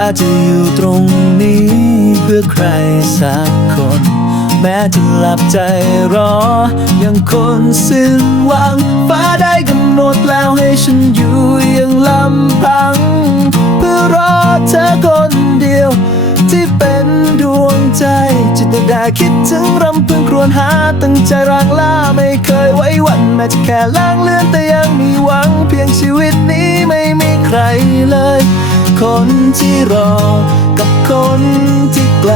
ถ้าจะอยู่ตรงนี้เพื่อใครสักคน แม้จะหลับใจรอ ยังคนสิ้นหวังฟ้าได้กำหนดแล้วให้ฉันอยู่อย่างลำพัง เพื่อรอเธอคนเดียว ที่เป็นดวงใจ จิตได้คิดถึงรำพึงครวญหาตั้งใจร่างล่าไม่เคยไว้วันแม้จะแค่ล่างเลือนแต่ยังมีหวัง เพียงชีวิตนี้ไม่มีใครเลย คนที่รอ กับคนที่ไกล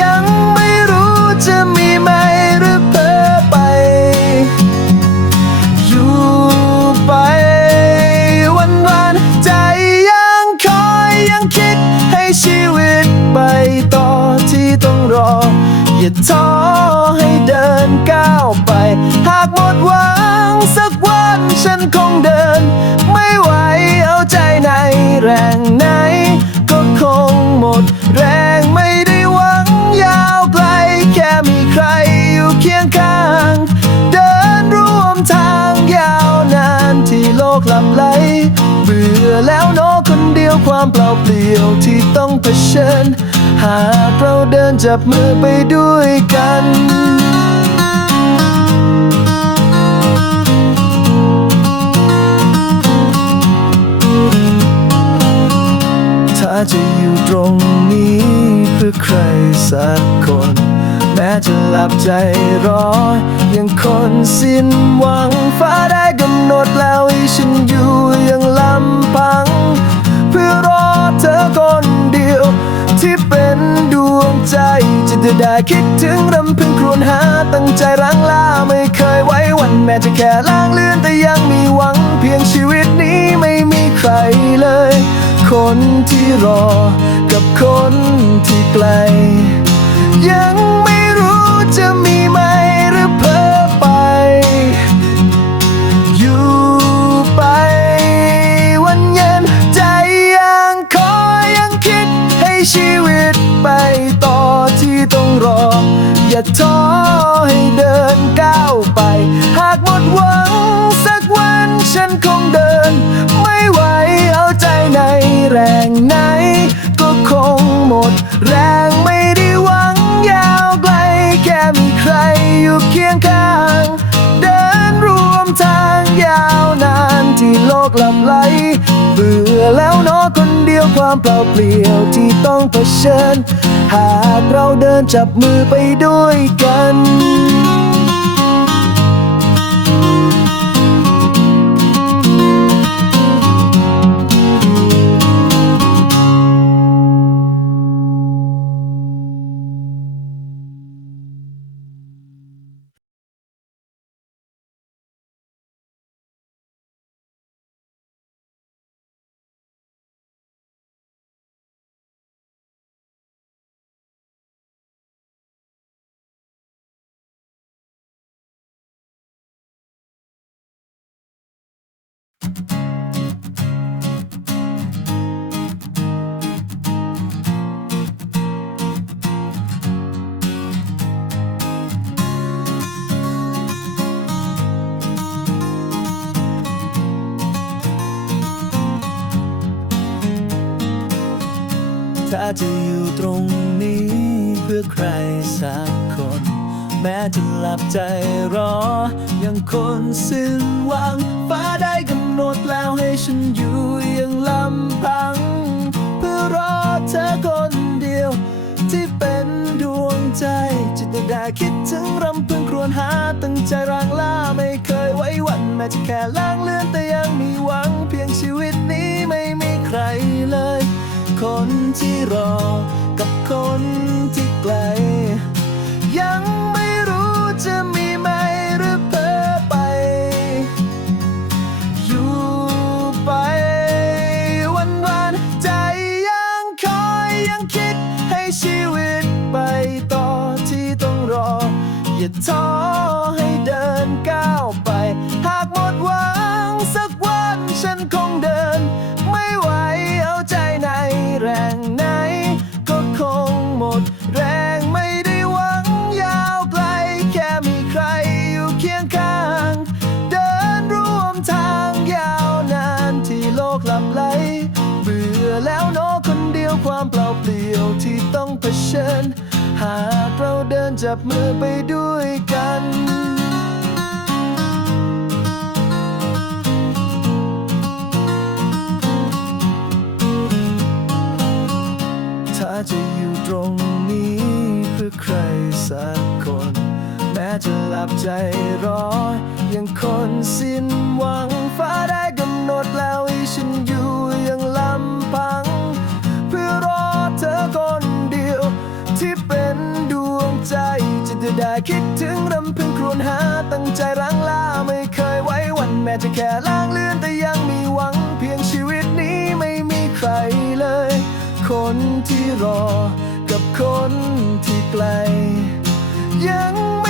ยังไม่รู้จะมีไหมหรือเพ้อไป อยู่ไป วันวันๆใจยังคอยยังคิดให้ชีวิตไปต่อที่ต้องรอ อย่าท้อให้เดินก้าวไป หากหมดหวังสักวันฉันค แรงไหน ก็คงหมดแรงไม่ได้หวังยาวไกล แค่มีใครอยู่เคียงข้าง เดินร่วมทางยาวนานที่โลกหลับไหล เบื่อแล้วเนอคนเดียวความเปล่าเปลี่ยวที่ต้องเผชิญ หากเราเดินจับมือไปด้วยกัน สักคน แม้จะหลับใจรอ ยังคนสิ้นหวังฟ้าได้กำหนดแล้วให้ฉันอยู่อย่างลำพัง เพื่อรอเธอคนเดียว ที่เป็นดวงใจจะได้คิดถึงรำพึงครวญหาตั้งใจรังลาไม่เคยไว้วันแม้จะแค่ล่างเลือนแต่ยังมีหวังเพียงชีวิตนี้ไม่มีใครเลย คนที่รอ กับคนที่ไกล ยังไม่รู้จะมีไหมหรือเพ้อไป อยู่ไปวันเย็นใจยังคอยยังคิดให้ชีวิตไปต่อที่ต้องรอ อย่าท้อให้เดินก้าวไป หากหมดหวังสักวันฉันคงเดิน อยู่เคียงข้าง เดินร่วมทางยาวนานที่โลกลำไหลเบื่อแล้วเนอะคนเดียวความเปล่าเปลี่ยวที่ต้องเผชิญ หากเราเดินจับมือไปด้วยกัน ถ้าจะอยู่ตรงนี้เพื่อใครสักคน แม้จะหลับใจรอ ยังคนสิ้นหวังฟ้าได้กำหนดแล้วให้ฉันอยู่อย่างลำพัง เพื่อรอเธอคนเดียว ที่เป็นดวงใจจิตได้คิดถึงรำพึงครวญหาตั้งใจร่างล่าไม่เคยไว้วันแม้จะแค่ล่างเลือนแต่ยังมีหวัง เพียงชีวิตนี้ไม่มีใครเลย คนที่รอ กับคนที่ไกล ยังไม่รู้จะมีไหมหรือเพ้อไป อยู่ไปวันวันๆใจยังคอยยังคิดให้ชีวิตไปต่อที่ต้องรอ อย่าท้อให้เดินก้าว หากเราเดินจับมือไปด้วยกัน ถ้าจะอยู่ตรงนี้เพื่อใครสักคน แม้จะหลับใจรอยังคนสิ้นหวังฟ้าได้กำหนดแล้วให้ฉันอยู่ คิดถึงรำพึงครวญหาตั้งใจรังลาไม่เคยไว้วันแม้จะแค่ล่างเลือนแต่ยังมีหวังเพียงชีวิตนี้ไม่มีใครเลย คนที่รอกับคนที่ไกล ยังไม่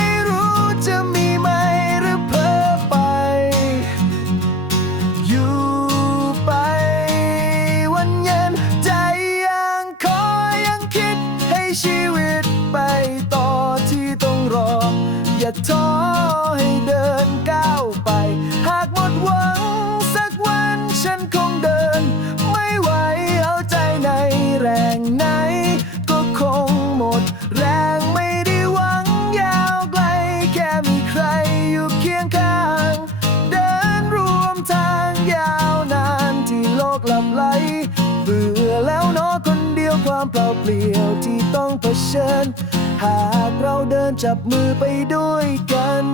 ียวที่ต้องเผชิญ หากเราเดินจับมือไปด้วยกัน